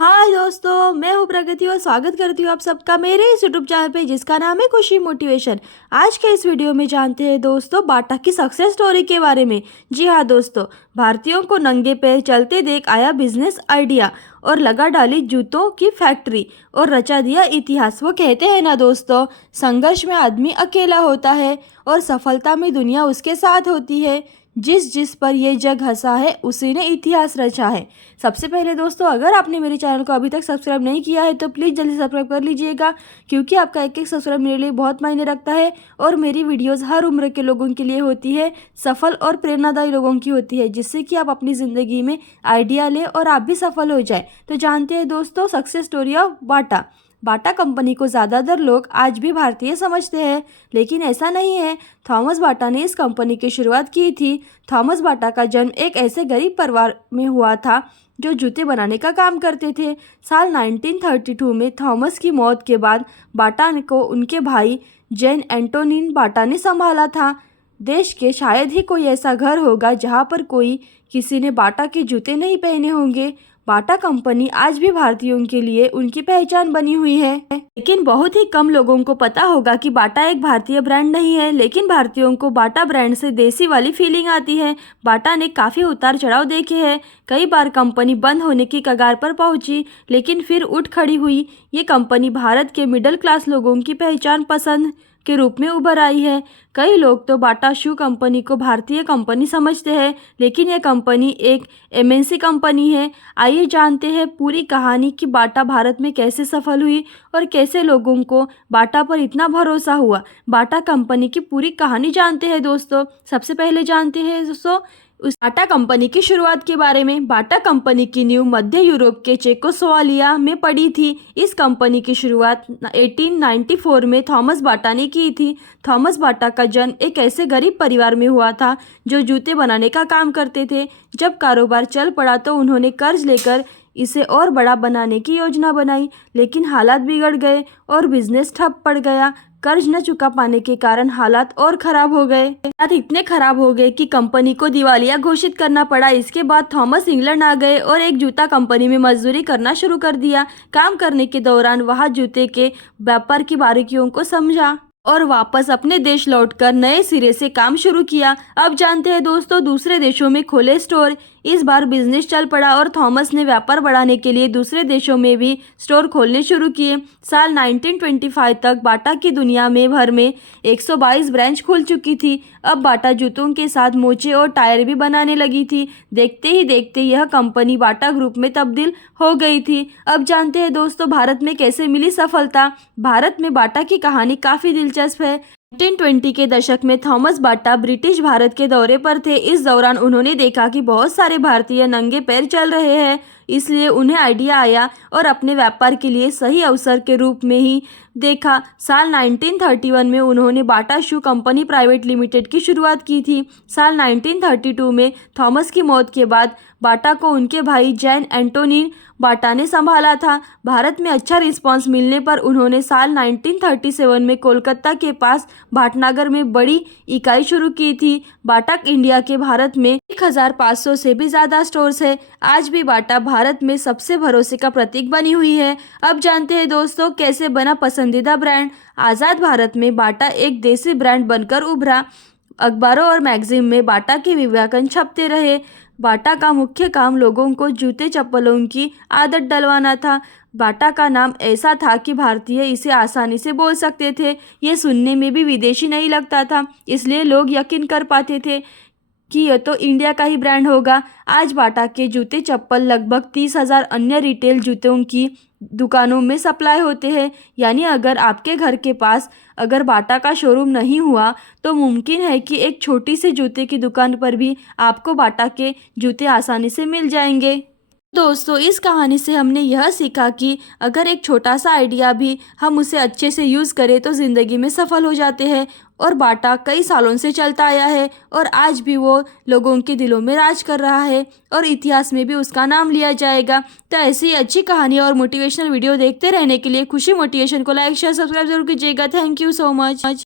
हाय दोस्तों, मैं हूँ प्रगति और स्वागत करती हूँ आप सबका मेरे इस यूट्यूब चैनल पे जिसका नाम है खुशी मोटिवेशन। आज के इस वीडियो में जानते हैं दोस्तों बाटा की सक्सेस स्टोरी के बारे में। जी हाँ दोस्तों, भारतीयों को नंगे पैर चलते देख आया बिजनेस आइडिया और लगा डाली जूतों की फैक्ट्री और रचा दिया इतिहास। वो कहते हैं ना दोस्तों, संघर्ष में आदमी अकेला होता है और सफलता में दुनिया उसके साथ होती है। जिस जिस पर ये जग हंसा है उसी ने इतिहास रचा है। सबसे पहले दोस्तों, अगर आपने मेरे चैनल को अभी तक सब्सक्राइब नहीं किया है तो प्लीज़ जल्दी सब्सक्राइब कर लीजिएगा, क्योंकि आपका एक एक सब्सक्राइब मेरे लिए बहुत मायने रखता है और मेरी वीडियोस हर उम्र के लोगों के लिए होती है, सफल और प्रेरणादायी लोगों की होती है, जिससे कि आप अपनी ज़िंदगी में आइडिया लें और आप भी सफल हो जाए। तो जानते हैं दोस्तों success story of Bata. Bata company को ज़्यादातर लोग आज भी भारतीय समझते हैं, लेकिन ऐसा नहीं है। थॉमस बाटा ने इस कंपनी की शुरुआत की थी। थॉमस बाटा का जन्म एक ऐसे गरीब परिवार में हुआ था जो जूते बनाने का काम करते थे। साल 1932 में थॉमस की मौत के बाद बाटा को उनके भाई जैन एंटोनिन बाटा ने संभाला था। देश के शायद ही कोई ऐसा घर होगा जहाँ पर कोई किसी ने बाटा के जूते नहीं पहने होंगे। बाटा कंपनी आज भी भारतीयों के लिए उनकी पहचान बनी हुई है, लेकिन बहुत ही कम लोगों को पता होगा कि बाटा एक भारतीय ब्रांड नहीं है, लेकिन भारतीयों को बाटा ब्रांड से देसी वाली फीलिंग आती है। बाटा ने काफ़ी उतार चढ़ाव देखे हैं। कई बार कंपनी बंद होने की कगार पर पहुंची, लेकिन फिर उठ खड़ी हुई। ये कंपनी भारत के मिडिल क्लास लोगों की पहचान पसंद के रूप में उभर आई है। कई लोग तो बाटा शू कंपनी को भारतीय कंपनी समझते हैं, लेकिन यह कंपनी एक एमएनसी कंपनी है। आइए जानते हैं पूरी कहानी कि बाटा भारत में कैसे सफल हुई और कैसे लोगों को बाटा पर इतना भरोसा हुआ। बाटा कंपनी की पूरी कहानी जानते हैं दोस्तों। सबसे पहले जानते हैं दोस्तों उस बाटा कंपनी की शुरुआत के बारे में। बाटा कंपनी की नींव मध्य यूरोप के चेकोस्लोवाकिया में पड़ी थी। इस कंपनी की शुरुआत 1894 में थॉमस बाटा ने की थी। थॉमस बाटा का जन्म एक ऐसे गरीब परिवार में हुआ था जो जूते बनाने का काम करते थे। जब कारोबार चल पड़ा तो उन्होंने कर्ज लेकर इसे और बड़ा बनाने की योजना बनाई, लेकिन हालात बिगड़ गए और बिजनेस ठप पड़ गया। कर्ज न चुका पाने के कारण हालात और खराब हो गए। हालात इतने खराब हो गए कि कंपनी को दिवालिया घोषित करना पड़ा। इसके बाद थॉमस इंग्लैंड आ गए और एक जूता कंपनी में मजदूरी करना शुरू कर दिया। काम करने के दौरान वहां जूते के व्यापार की बारीकियों को समझा और वापस अपने देश लौटकर नए सिरे से काम शुरू किया। अब जानते हैं दोस्तों दूसरे देशों में खोले स्टोर। इस बार बिजनेस चल पड़ा और थॉमस ने व्यापार बढ़ाने के लिए दूसरे देशों में भी स्टोर खोलने शुरू किए। साल 1925 तक बाटा की दुनिया में भर में 122 ब्रांच खुल चुकी थी। अब बाटा जूतों के साथ मोचे और टायर भी बनाने लगी थी। देखते ही देखते यह कंपनी बाटा ग्रुप में तब्दील हो गई थी। अब जानते हैं दोस्तों भारत में कैसे मिली सफलता। भारत में बाटा की कहानी काफ़ी दिलचस्प है। 1920 के दशक में थॉमस बाटा ब्रिटिश भारत के दौरे पर थे। इस दौरान उन्होंने देखा कि बहुत सारे भारतीय नंगे पैर चल रहे हैं, इसलिए उन्हें आइडिया आया और अपने व्यापार के लिए सही अवसर के रूप में ही देखा। साल 1931 में उन्होंने बाटा शू कंपनी प्राइवेट लिमिटेड की शुरुआत की थी। साल 1932 में थॉमस की मौत के बाद बाटा को उनके भाई जैन एंटोनिन बाटा ने संभाला था। भारत में अच्छा रिस्पांस मिलने पर उन्होंने साल 1937 में कोलकाता के पास भाटनगर में बड़ी इकाई शुरू की थी। बाटा इंडिया के भारत में 1500 से भी ज़्यादा स्टोर्स है। आज भी बाटा भारत में सबसे भरोसे का प्रतीक बनी हुई है। अब जानते हैं दोस्तों कैसे बना पसंदीदा ब्रांड। आज़ाद भारत में बाटा एक देसी ब्रांड बनकर उभरा। अखबारों और मैगजीन में बाटा के विज्ञापन छपते रहे। बाटा का मुख्य काम लोगों को जूते चप्पलों की आदत डलवाना था। बाटा का नाम ऐसा था कि भारतीय इसे आसानी से बोल सकते थे। ये सुनने में भी विदेशी नहीं लगता था, इसलिए लोग यकीन कर पाते थे कि यह तो इंडिया का ही ब्रांड होगा। आज बाटा के जूते चप्पल लगभग 30,000 अन्य रिटेल जूतों की दुकानों में सप्लाई होते हैं। यानी अगर आपके घर के पास अगर बाटा का शोरूम नहीं हुआ तो मुमकिन है कि एक छोटी सी जूते की दुकान पर भी आपको बाटा के जूते आसानी से मिल जाएंगे। दोस्तों इस कहानी से हमने यह सीखा कि अगर एक छोटा सा आइडिया भी हम उसे अच्छे से यूज़ करें तो ज़िंदगी में सफल हो जाते हैं। और बाटा कई सालों से चलता आया है और आज भी वो लोगों के दिलों में राज कर रहा है और इतिहास में भी उसका नाम लिया जाएगा। तो ऐसी ही अच्छी कहानी और मोटिवेशनल वीडियो देखते रहने के लिए खुशी मोटिवेशन को लाइक शेयर सब्सक्राइब जरूर कीजिएगा। Thank you so much.